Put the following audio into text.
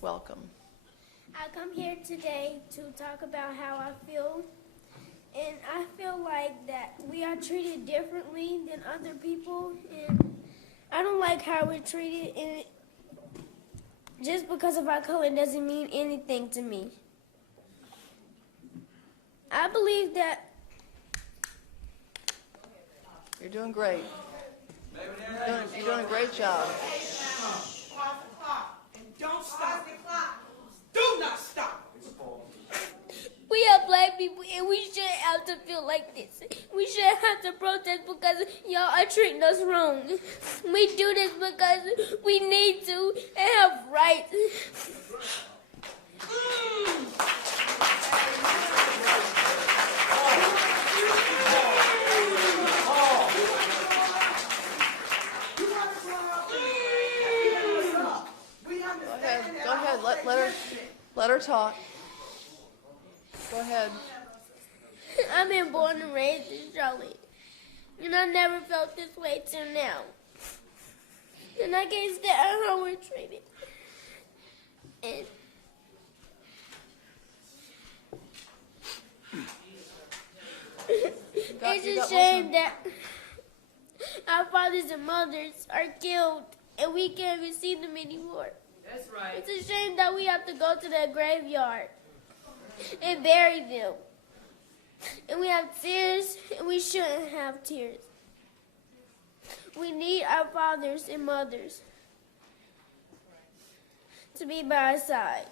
welcome. I come here today to talk about how I feel, and I feel like that we are treated differently than other people, and I don't like how we're treated, and just because of our color doesn't mean anything to me. I believe that You're doing great. You're doing a great job. Pause the clock and don't stop. Do not stop. we are black people, and we shouldn't have to feel like this. We shouldn't have to protest because y'all are treating us wrong. We do this because we need to and have rights. Go ahead. Let her talk. Go ahead. I've been born and raised in Charlotte, and I never felt this way till now. And I can't stand how we're treated. And it's a shame that our fathers and mothers are killed, and we can't even see them anymore. That's right. It's a shame that we have to go to the graveyard and bury them. And we have tears, and we shouldn't have tears. We need our fathers and mothers to be by our side.